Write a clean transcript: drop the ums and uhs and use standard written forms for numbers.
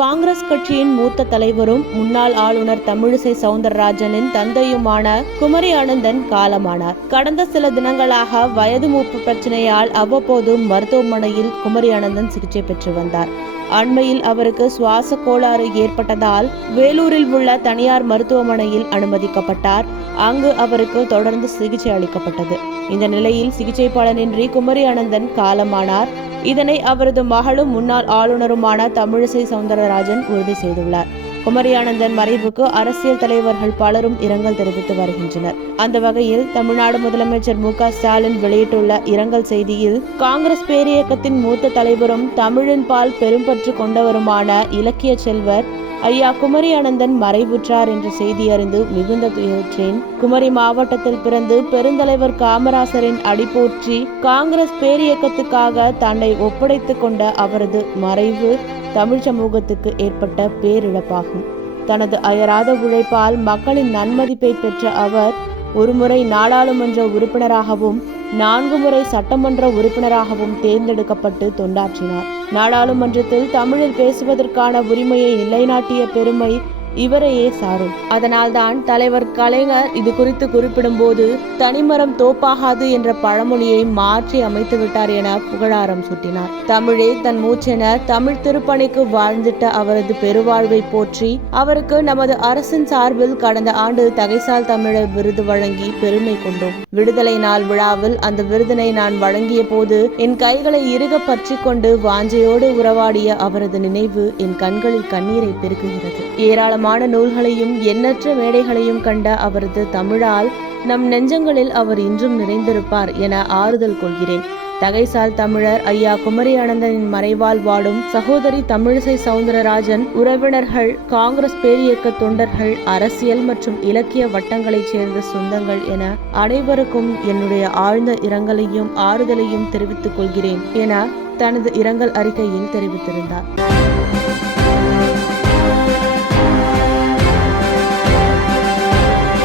காங்கிரஸ் கட்சியின் மூத்த தலைவரும் முன்னாள் ஆளுநர் தமிழிசை சவுந்தரராஜனின் தந்தையுமான குமரி அனந்தன் காலமானார். கடந்த சில தினங்களாக வயது மூப்பு பிரச்சனையால் அவ்வப்போது மருத்துவமனையில் குமரி அனந்தன் சிகிச்சை பெற்று வந்தார். அண்மையில் அவருக்கு சுவாச கோளாறு ஏற்பட்டதால் வேலூரில் உள்ள தனியார் மருத்துவமனையில் அனுமதிக்கப்பட்டார். அங்கு அவருக்கு தொடர்ந்து சிகிச்சை அளிக்கப்பட்டது. இந்த நிலையில் சிகிச்சை பலனின்றி குமரி அனந்தன் காலமானார். இதனை அவரது மகளும் முன்னாள் ஆளுநருமான தமிழிசை சவுந்தரராஜன் உறுதி செய்துள்ளார். குமரி அனந்தன் மறைவுக்கு அரசியல் தலைவர்கள் பலரும் இரங்கல் தெரிவித்து வருகின்றனர். அந்த வகையில் தமிழ்நாடு முதலமைச்சர் மு.க.ஸ்டாலின் வெளியிட்டுள்ள இரங்கல் செய்தியில், காங்கிரஸ் பேரியக்கத்தின் மூத்த தலைவரும் தமிழின் பால் பெரும்பற்று கொண்டவருமான இலக்கிய செல்வர் ஐயா குமரி அனந்தன் மறைவுற்றார் என்ற செய்தி அறிந்து மிகுந்த துயருற்றேன். குமரி மாவட்டத்தில் பிறந்து பெருந்தலைவர் காமராசரின் அடிபோற்றி காங்கிரஸ் பேரியக்கத்துக்காக தன்னை ஒப்படைத்துக் கொண்ட அவரது மறைவு தமிழ் சமூகத்துக்கு ஏற்பட்ட பேரிழப்பாகும். தனது அயராத உழைப்பால் மக்களின் நன்மதிப்பை பெற்ற அவர் ஒருமுறை நாடாளுமன்ற உறுப்பினராகவும் 4 முறை சட்டமன்ற உறுப்பினராகவும் தேர்ந்தெடுக்கப்பட்டு தொண்டாற்றினார். நாடாளுமன்றத்தில் தமிழில் பேசுவதற்கான உரிமையை நிலைநாட்டிய பெருமை இவரையே சாரும். அதனால்தான் தலைவர் கலைஞர் இது குறித்து குறிப்பிடும்போது தனிமரம் தோப்பாகாது என்ற பழமொழியை மாற்றி அமைத்து விட்டார் என புகழாரம் சூட்டினார். தமிழே தன் மூச்சென தமிழ் திருப்பணிக்கு வாழ்ந்திட்ட அவரது பெருவாழ்வை போற்றி அவருக்கு நமது அரசின் சார்பில் கடந்த ஆண்டு தகைசால் தமிழர் விருது வழங்கி பெருமை கொண்டோம். விடுதலை நாள் விழாவில் அந்த விருதினை நான் வழங்கிய போது என் கைகளை இறுக பற்றி கொண்டு வாஞ்சையோடு உறவாடிய அவரது நினைவு என் கண்களில் கண்ணீரை பெருக்குகிறது. ஏராளமான நூல்களையும் எண்ணற்ற மேடைகளையும் கண்ட அவரது தமிழால் நம் நெஞ்சங்களில் அவர் இன்றும் நிறைந்திருப்பார் என ஆறுதல் கொள்கிறேன். தகைசால் தமிழர் ஐயா குமரி அனந்தனின் மறைவால் வாடும் சகோதரி தமிழிசை சவுந்தரராஜன் உறவினர்கள், காங்கிரஸ் பேரியக்க தொண்டர்கள், அரசியல் மற்றும் இலக்கிய வட்டங்களைச் சேர்ந்த சொந்தங்கள் என அனைவருக்கும் என்னுடைய ஆழ்ந்த இரங்கலையும் ஆறுதலையும் தெரிவித்துக் கொள்கிறேன் என தனது இரங்கல் அறிக்கையில் தெரிவித்திருந்தார்.